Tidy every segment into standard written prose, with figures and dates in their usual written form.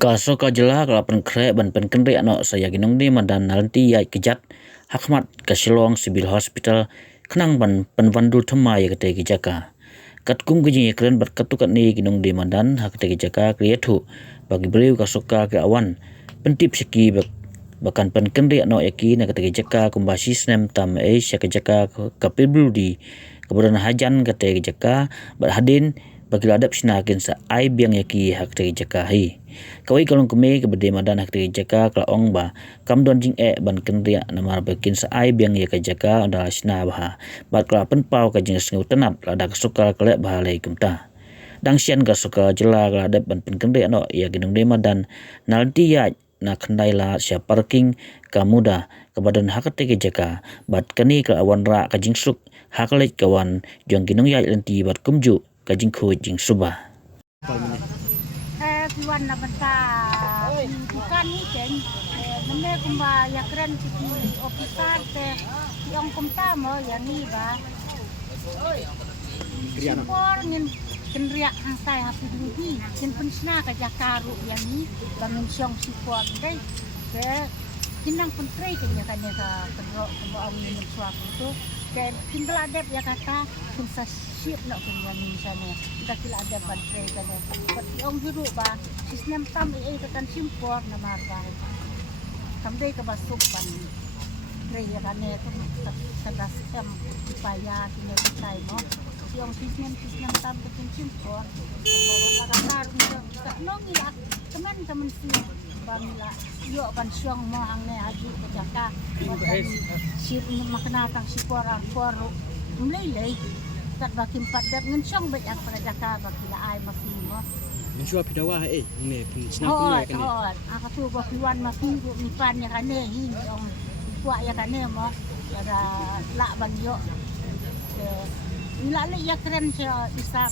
Kaso kajela kalapan kre ban pen kendri ano saya ginong di madan nanti ya kejat hakmat ke Shillong Civil Hospital kenang ban penvandu thema ya kete kijaka kat kum gijing kren berkatukat ni ginong di madan hak kete kijaka kriatu bagi beliau kasoka ke awan pentip siki bahkan pen kendri ano yaki na kete kijaka kumbasis nem tam Asia kijaka kapiblu di kemudian hajan kete kijaka berhadin bagi ladap sinakin sa ai biang yaki hak kete kijaka hi kawai kalong kumi kebede madan hak tegi jaka klaong ba kam don jing ban kendria namar bekin sa ai biang ya ka jaka da sna bah bat kla pen pau ka jing sngu tenap lada sukal kle bah lai kumta dang sian ka sukal jela kla dap ban pen kendria no ya ginung de madan nalti ya na khandai la sia parking ka muda ka badan hak tegi jaka bat kani ka awan ra ka jing suk hak lek kawan jong ginung ya lenti bat kumju ka jing khu jing subah Tuan na banta bukan ni ken neme kumba ya keren siki ofisar te yang kumta mo ya ni ba por ngin kendria angkai hapi duluhi kin pensna ka jakaru ya ni bangun siong sipor dai ke kinang pentrei kenya kanya ka kedro kumba awin suaku tu ke kindla dep ya kata kunsa siap nak kenya ni sana kita kila ada pentrei kana ong hidup ba sistem tam tekan simpor na marga kamdai ka basuk pan raya kane tu sedas supaya kini kita mo yung sistem tam tekan simpor wala ka tarung ka nong ila teman si bamila yo pan syong mo ang ne haji ka jaka sir makanatang simpor por mulai kat bakim padat ngen syong ba yang pada jaka bakila ai makimo Mensuap pidawa ini snap punya kan. Aku tu bakuan makin mipan ya kan ni yang kuat ya kan mo ada lak ban yo. Nila le ya keren saya isa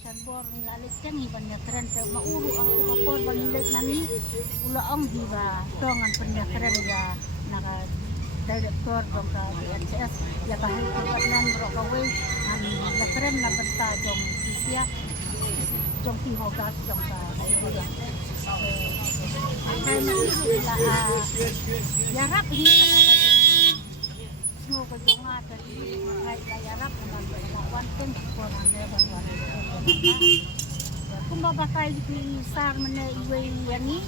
sanbor nila le kan hi ban ya keren saya mauru aku kapor ban le nani ula ong hiba tongan pen ya keren ya naka direktur bangka NCS ya kahit buat nan ro kawe an ya keren na benta jong siap trong khi họ có trong cả cái gì đó, cái này là giá rắp thì nó có giống như cái giá rắp là quan tâm của anh em bạn cũng bao pakai di sang mana iwe yang ni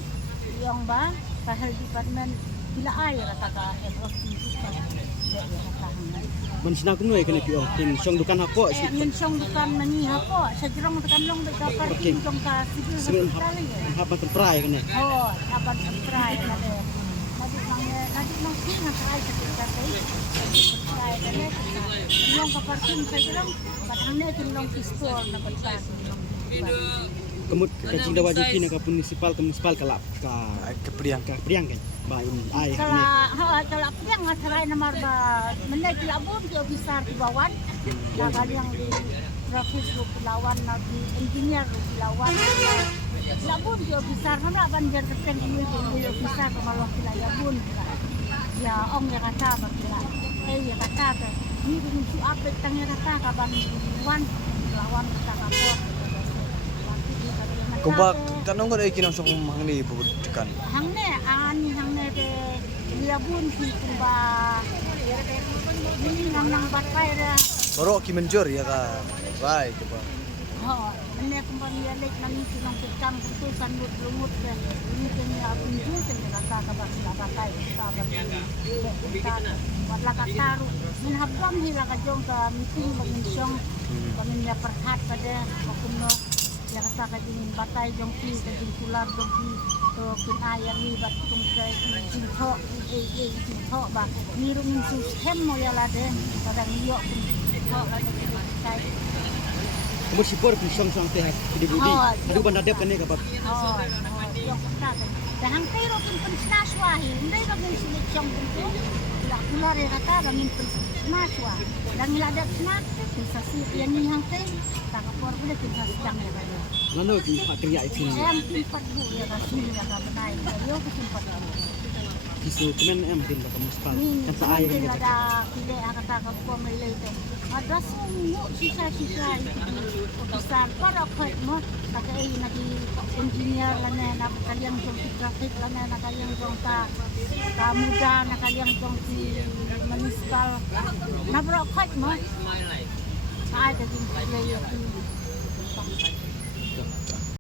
yang ba pasal department bila air kata FOC Mensina kuno kena pio tin song dukan hako yin song dukan mani hako sajrong tekan long de ka parking jong ka sibil haba terprai kena haba terprai kena nanti mang sing ngai ketika terprai kena long ka parking sajrong padang ne tin long pistol na patang kemut kacing dawa juki nak municipal ke municipal kalap ke priang kan ba ai kalau priang ngasarai nomor ba menai tilabun dia besar di bawah nah yang di grafis lawan nanti engineer lawan tilabun dia besar mana banjar teken ini dia besar kalau tilabun ya ong ya kata bakila ya kata ni di update tangnya kata kaban wan lawan kita kapor Kumba tanong ko ikinang sa kumang ni bukan. Hangne de liabun ki kumba ni nang batai ra. Oro ki menjur ya ka. Bai coba. Ane kumba ni lek nang ki nang kecam tu sanut lumut ke. Ini kini abun ju ke kata ka batai ka batai. Wadla kataru min habam hila ka jong ka meeting bangin syong bangin ya perhat pada makumno ya kata kajing batai jongki kajing tular jongki to kinaya ni bat tum kai jintho jintho ba ni rum sistem mo ya lade pada niyo jintho lade kai kamu sipor pisong sang teh di budi adu ban dadap kene kabat yang kata dah hang kai ro kin pensna swahi ndai ba gin silik chong tu la tular ya kata bangin pensna swa dan ilada snack sensasi yang ni hang kai tak kapor boleh sensasi sedang ya kan Lalu kita kerja itu. Em timpat bu ya kasih ya kabenai. Yo timpat. Kisu kemen tin ka municipal. Kan sa ay kan ada tidak akan tak ko may late. Ada semua sisa itu besar para khat mo pakai lagi engineer lana na kalian jong si traffic lana na kalian jong ta muda na kalian jong si municipal na bro khaj mo ai ka jing play